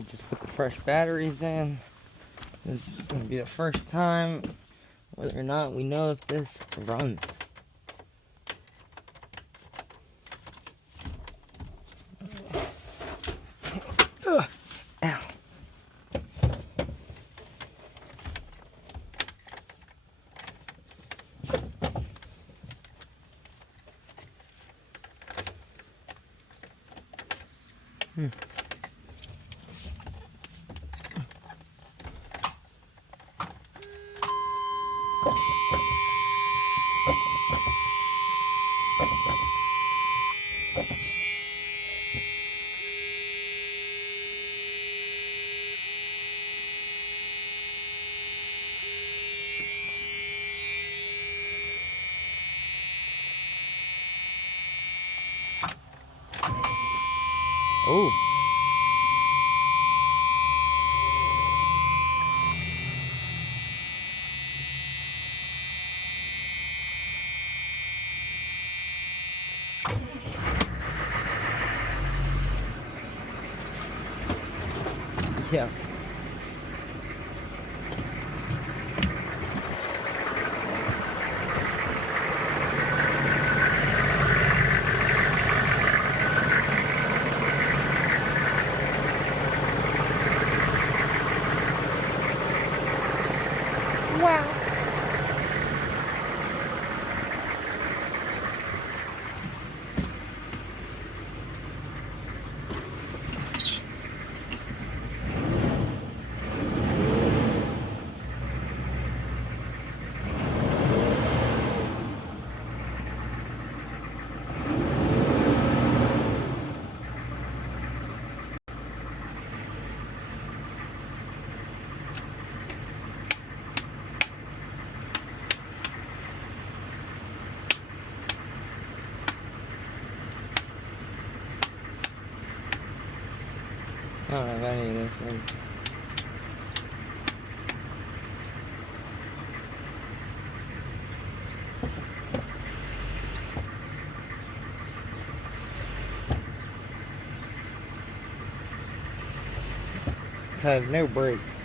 We just put the fresh batteries in. This is going to be the first time, whether or not we know if this runs. Ow. Oh. Yeah. Wow. I don't have any of this one. So I have no brakes.